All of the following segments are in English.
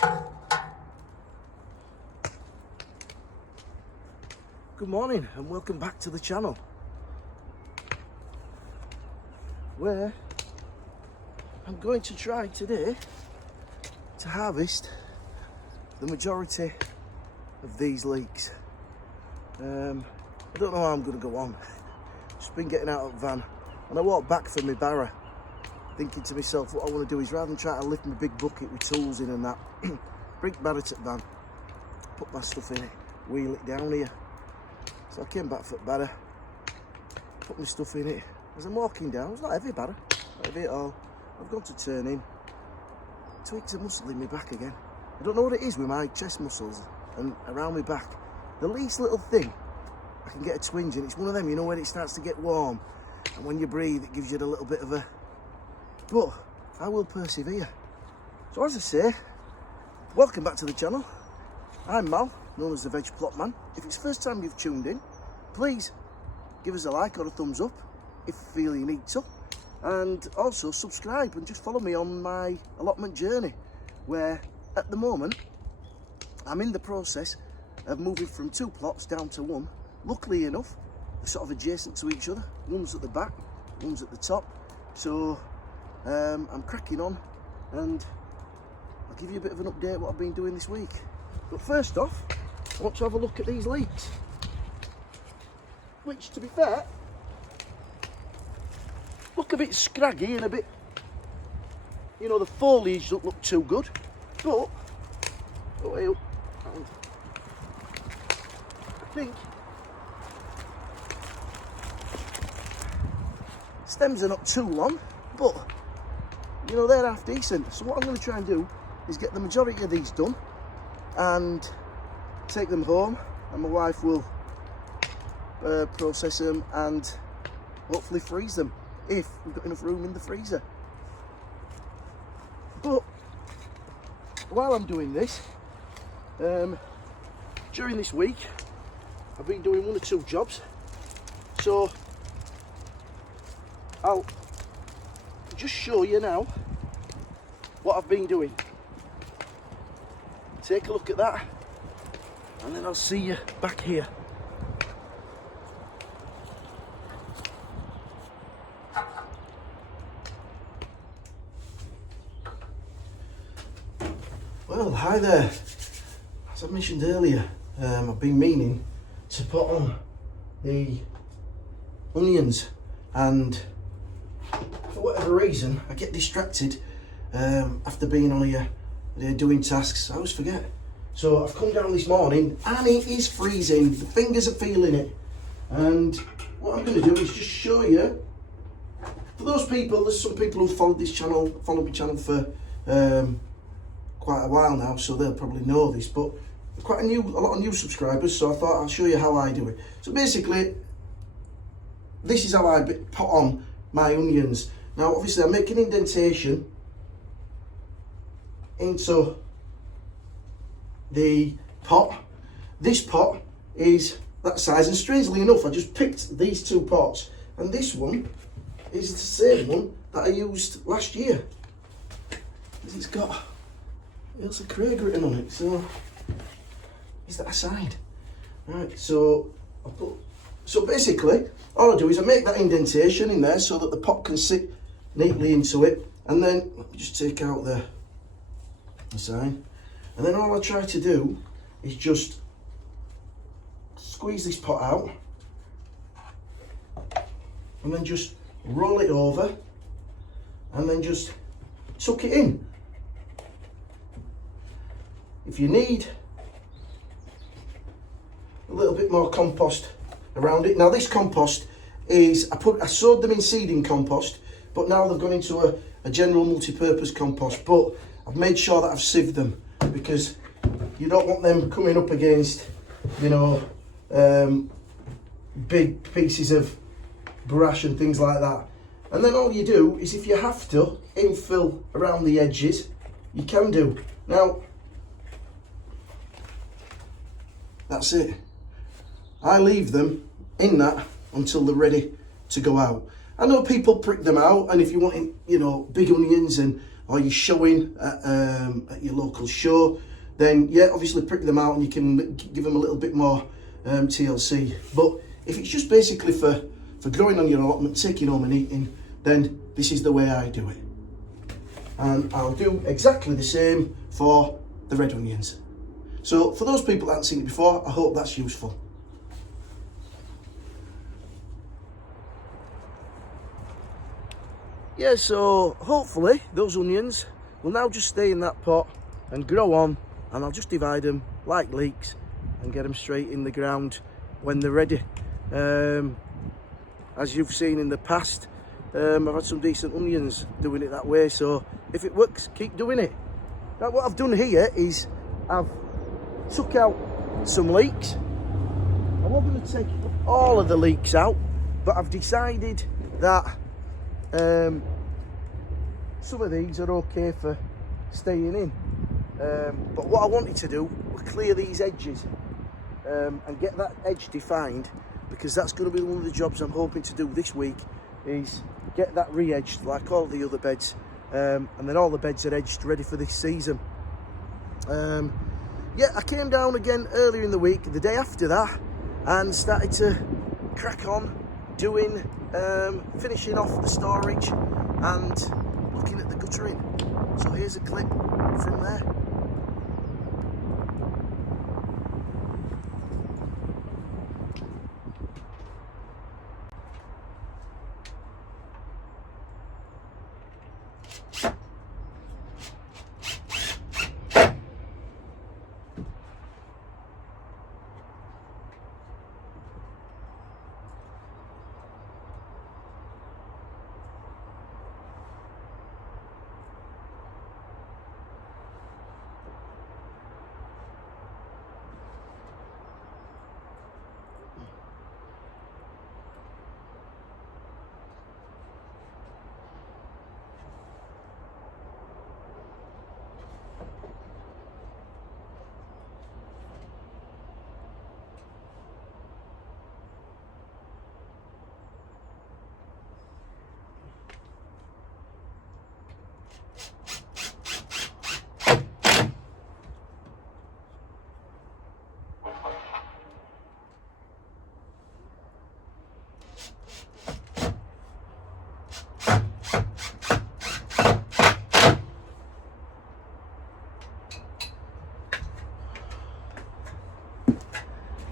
Good morning and welcome back to the channel, where I'm going to try today to harvest the majority of these leeks. I don't know how I'm going to go on. Just been getting out of the van and I walked back from my barrow thinking to myself, what I want to do is, rather than try to lift my big bucket with tools in and that, bring the barrow to the van, put my stuff in it, wheel it down here. So I came back for the barrow, put my stuff in it. As I'm walking down, it's not heavy barrow, not heavy at all. I've gone to turn in, tweaked a muscle in my back again. I don't know what it is with my chest muscles and around my back. The least little thing, I can get a twinge, and it's one of them, you know, when it starts to get warm and when you breathe it gives you a little bit of a... But I will persevere. So as I say, welcome back to the channel. I'm Mal, known as the Veg Plot Man. If it's the first time you've tuned in, please give us a like or a thumbs up if you feel you need to. And also subscribe and just follow me on my allotment journey, where at the moment I'm in the process of moving from 2 plots down to 1. Luckily enough, they're sort of adjacent to each other. One's at the back, one's at the top. So I'm cracking on, and I'll give you a bit of an update what I've been doing this week. But first off, I want to have a look at these leeks, which, to be fair, look a bit scraggy and a bit, you know, the foliage don't look too good, but I think stems are not too long, but you know, they're half decent. So what I'm going to try and do is get the majority of these done and take them home, and my wife will process them and hopefully freeze them if we've got enough room in the freezer. But while I'm doing this, during this week I've been doing 1 or 2 jobs, so I'll just show you now what I've been doing. Take a look at that, and then I'll see you back here. Well, hi there. As I mentioned earlier, I've been meaning to put on the onions, and for whatever reason I get distracted after being on here doing tasks. I always forget. So I've come down this morning and it is freezing. The fingers are feeling it, and what I'm going to do is just show you, for those people, there's some people who followed this channel, followed my channel for quite a while now, so they'll probably know this, but a lot of new subscribers, so I thought I'll show you how I do it. So basically, this is how I put on my onions. Now obviously I'm making indentation into the pot. This pot is that size, and strangely enough I just picked these 2 pots, and this one is the same one that I used last year. It's got Ailsa Craig written on it, so is that aside? Right, so so basically all I do is I make that indentation in there so that the pot can sit neatly into it, and then let me just take out the sign, and then all I try to do is just squeeze this pot out and then just roll it over and then just tuck it in. If you need a little bit more compost around it, now this compost is, I sowed them in seeding compost, but now they've gone into a general multi-purpose compost, but I've made sure that I've sieved them, because you don't want them coming up against, you know, big pieces of brash and things like that. And then all you do is, if you have to infill around the edges, you can do. Now that's it. I leave them in that until they're ready to go out. I know people prick them out, and if you want, you know, big onions and or you're showing at your local show, then yeah, obviously prick them out and you can give them a little bit more TLC. But if it's just basically for growing on your allotment, taking home and eating, then this is the way I do it. And I'll do exactly the same for the red onions. So for those people that haven't seen it before, I hope that's useful. Yeah, so hopefully those onions will now just stay in that pot and grow on, and I'll just divide them like leeks and get them straight in the ground when they're ready. As you've seen in the past, I've had some decent onions doing it that way, so if it works, keep doing it. Now what I've done here is I've took out some leeks. I'm not going to take all of the leeks out, but I've decided that some of these are okay for staying in. But what I wanted to do was clear these edges and get that edge defined, because that's going to be one of the jobs I'm hoping to do this week, is get that re-edged like all the other beds, and then all the beds are edged ready for this season. Yeah, I came down again earlier in the week, the day after that, and started to crack on doing finishing off the storage and looking at the guttering. So here's a clip from there.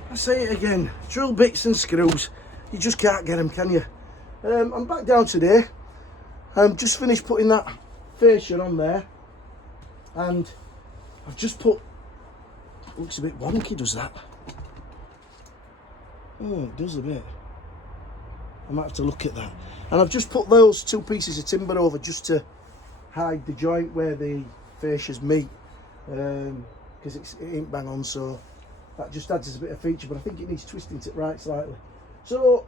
I say it again, drill bits and screws, you just can't get them, can you? I'm back down today. Just finished putting that fascia on there, and I've just put, looks a bit wonky, does that? Oh, it does a bit. I might have to look at that. And I've just put those 2 pieces of timber over just to hide the joint where the fascias meet, because it ain't bang on, so that just adds as a bit of feature, but I think it needs twisting to it right slightly. So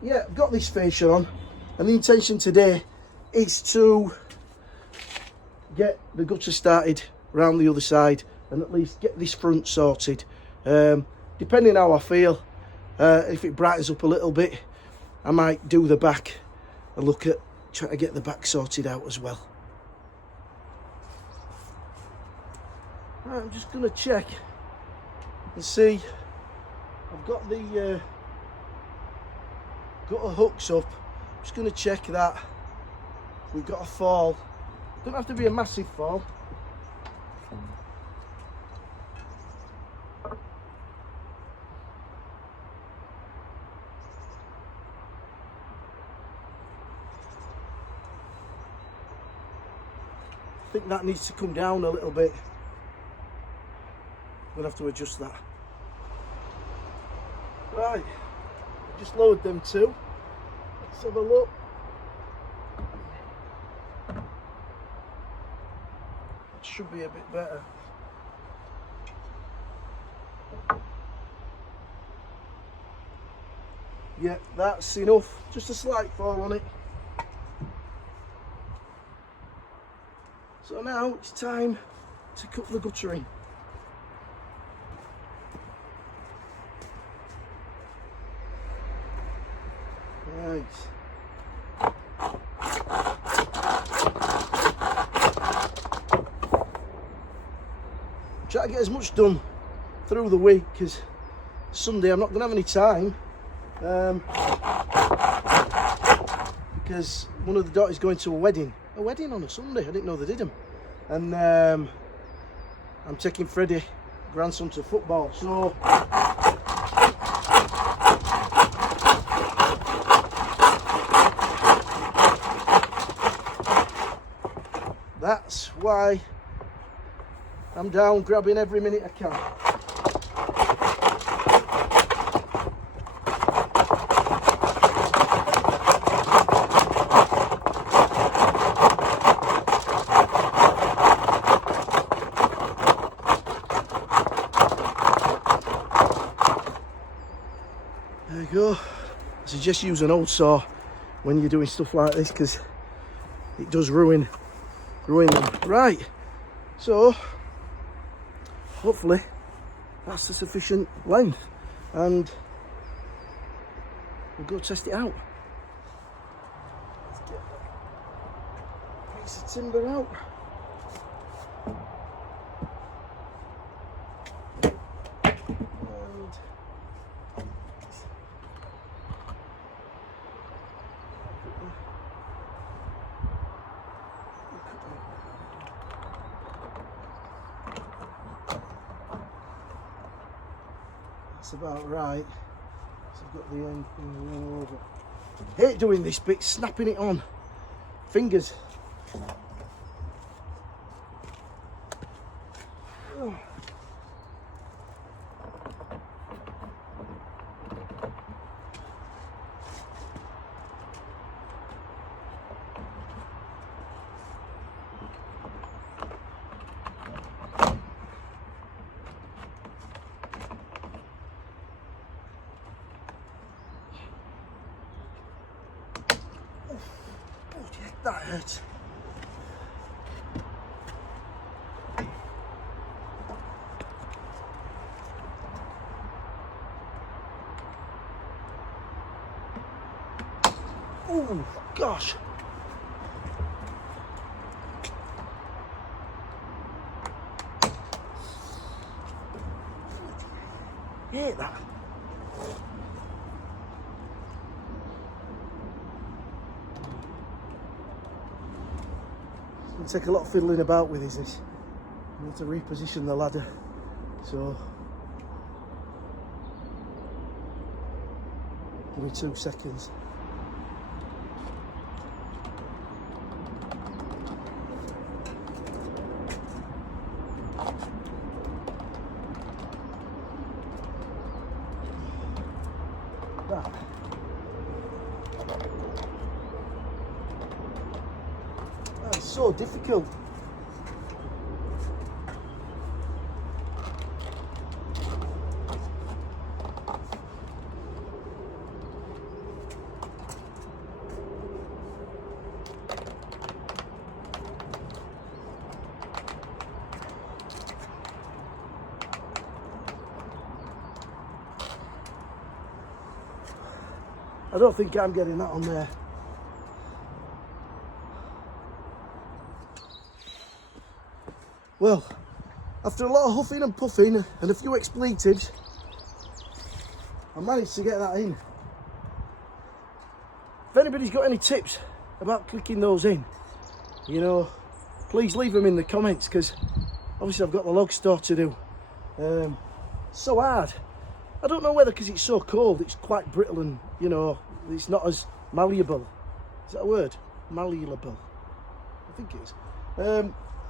yeah, I've got this fascia on, and the intention today is to get the gutter started around the other side and at least get this front sorted. Depending how I feel, if it brightens up a little bit, I might do the back and look at trying to get the back sorted out as well. Right, I'm just going to check and see. I've got the gutter hooks up. I'm just going to check that we've got a fall. Don't have to be a massive fall. I think that needs to come down a little bit. I'm going to have to adjust that. Right, just lowered them two. Let's have a look. It should be a bit better. Yeah, that's enough. Just a slight fall on it. So now it's time to cut the guttering. Right. try to get as much done through the week, because Sunday I'm not going to have any time, because one of the daughters going to a wedding on a Sunday. I didn't know they did them. And I'm taking Freddie, grandson, to football, so that's why I'm down grabbing every minute I can. There you go. I suggest use an old saw when you're doing stuff like this, because it does ruin them. Right, so hopefully that's a sufficient length, and we'll go test it out. Let's get a piece of timber out. That's about right. So I've got the end thing over. Hate doing this bit, snapping it on. Fingers. Oh. That hurts. Oh gosh. Hate that. Take a lot of fiddling about with, is this? I need to reposition the ladder, so give me 2 seconds. That's so difficult. I don't think I'm getting that on there. Well, after a lot of huffing and puffing and a few expletives, I managed to get that in. If anybody's got any tips about clicking those in, you know, please leave them in the comments, because obviously I've got the log store to do. So hard. I don't know whether because it's so cold it's quite brittle and, you know, it's not as malleable. Is that a word? Malleable. I think it is.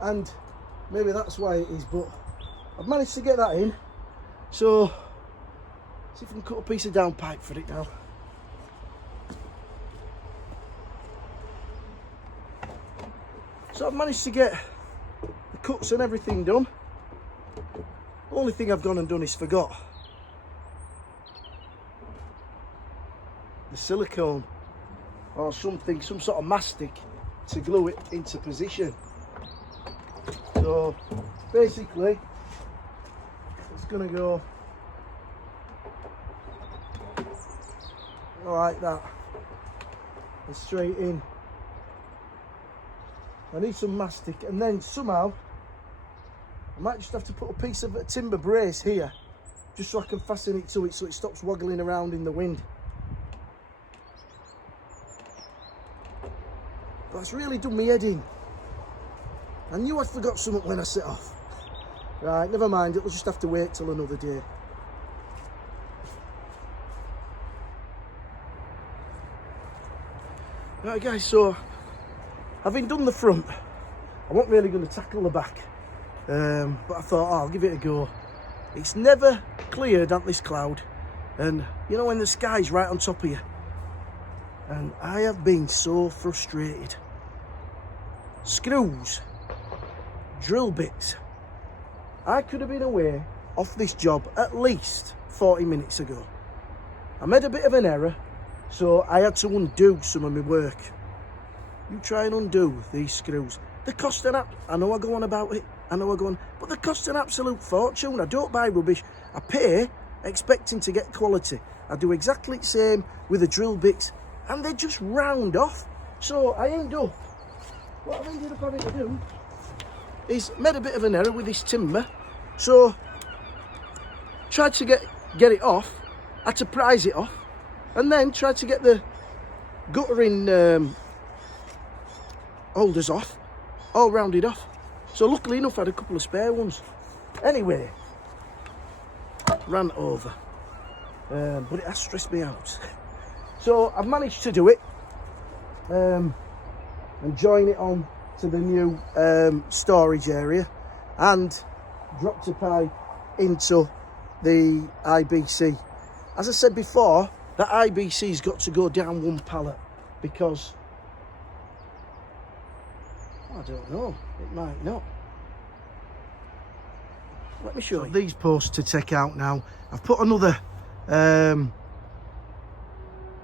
And maybe that's why it is, but I've managed to get that in. So, see if I can cut a piece of down pipe for it now. So I've managed to get the cuts and everything done. The only thing I've gone and done is forgot the silicone or something, some sort of mastic to glue it into position. So basically it's going to go like that and straight in. I need some mastic, and then somehow I might just have to put a piece of a timber brace here, just so I can fasten it to it so it stops waggling around in the wind. But that's really done me head in. I knew I'd forgot something when I set off. Right, never mind, it'll just have to wait till another day. Right guys, so having done the front, I wasn't really going to tackle the back, but I thought, I'll give it a go. It's never cleared at this cloud, and you know when the sky's right on top of you, and I have been so frustrated. Screws, drill bits. I could have been away off this job at least 40 minutes ago. I made a bit of an error, so I had to undo some of my work. You try and undo these screws. They cost an I know I go on about it, but they cost an absolute fortune. I don't buy rubbish. I pay expecting to get quality. I do exactly the same with the drill bits, and they just round off. So I end up, what I've ended up having to do is made a bit of an error with this timber. So tried to get it off, had to prise it off, and then tried to get the guttering holders off, all rounded off. So luckily enough I had a couple of spare ones. Anyway, ran over, but it has stressed me out. So I've managed to do it, and join it on to the new storage area, and dropped a pipe into the IBC. As I said before, that IBC's got to go down one pallet because I don't know, it might not. Let me show you. These posts to take out now. I've put another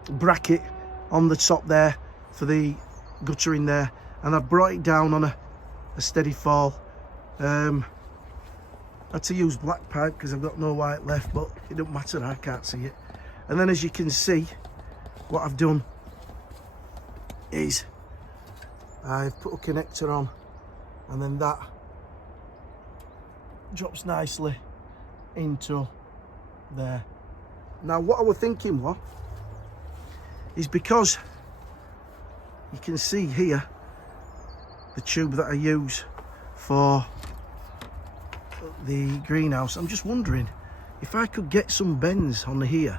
bracket on the top there for the gutter in there, and I've brought it down on a steady fall. I had to use black pipe because I've got no white left, but it don't matter, I can't see it. And then as you can see, what I've done is I've put a connector on, and then that drops nicely into there. Now what I was thinking was, is because you can see here the tube that I use for the greenhouse, I'm just wondering if I could get some bends on here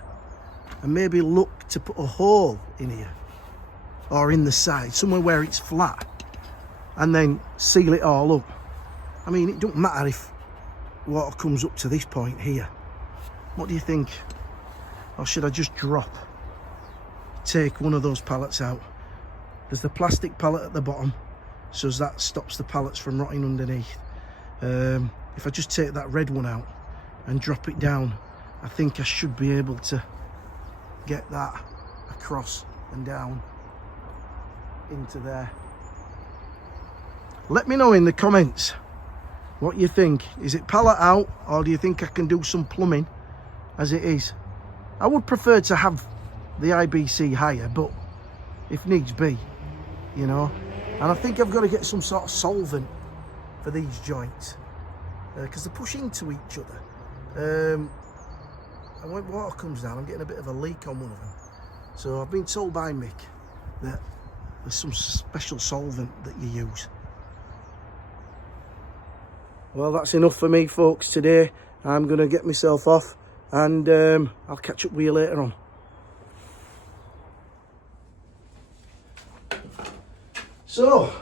and maybe look to put a hole in here or in the side, somewhere where it's flat, and then seal it all up. I mean, it don't matter if water comes up to this point here. What do you think? Or should I just take one of those pallets out? There's the plastic pallet at the bottom, so that stops the pallets from rotting underneath. If I just take that red one out and drop it down, I think I should be able to get that across and down into there. Let me know in the comments what you think. Is it pallet out, or do you think I can do some plumbing as it is? I would prefer to have the IBC higher, but if needs be, you know. And I think I've got to get some sort of solvent for these joints, because they push into each other. And when water comes down, I'm getting a bit of a leak on one of them. So I've been told by Mick that there's some special solvent that you use. Well, that's enough for me, folks, today. I'm going to get myself off, and I'll catch up with you later on. So,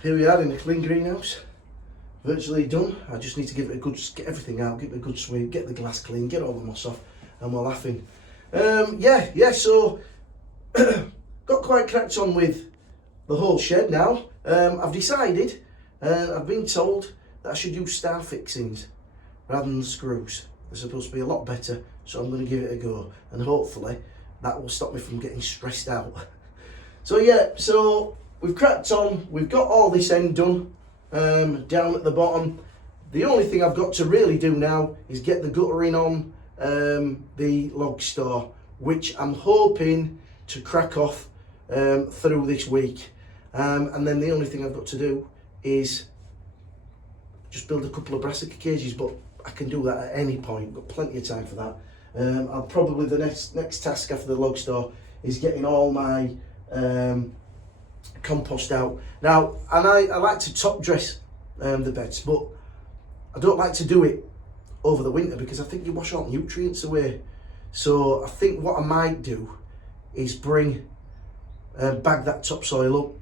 here we are in the clean greenhouse. Virtually done. I just need to give it a good, get everything out, give it a good sweep, get the glass clean, get all the moss off, and we're laughing. So got quite cracked on with the whole shed now. I've decided, I've been told that I should use star fixings rather than screws. They're supposed to be a lot better, so I'm going to give it a go, and hopefully that will stop me from getting stressed out. So yeah, so we've cracked on, we've got all this end done, down at the bottom. The only thing I've got to really do now is get the guttering on the log store, which I'm hoping to crack off through this week. And then the only thing I've got to do is just build a couple of brassica cages, but I can do that at any point. Got plenty of time for that. I'll probably, the next task after the log store is getting all my compost out. Now, and I like to top dress the beds, but I don't like to do it over the winter because I think you wash all nutrients away. So I think what I might do is bag that topsoil up.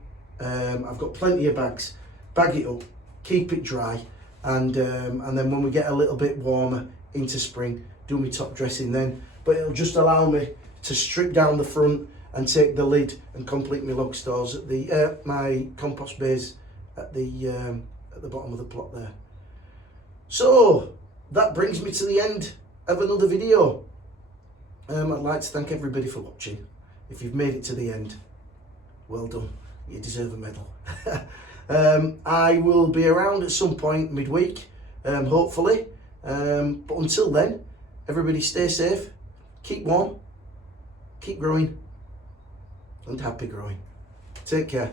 I've got plenty of bags. Bag it up, keep it dry, and then when we get a little bit warmer into spring, do my top dressing then. But it'll just allow me to strip down the front and take the lid and complete my log stores at the my compost bays at the bottom of the plot there. So that brings me to the end of another video. I'd like to thank everybody for watching. If you've made it to the end, well done. You deserve a medal. I will be around at some point midweek, hopefully. But until then, everybody stay safe, keep warm, keep growing, and happy growing. Take care.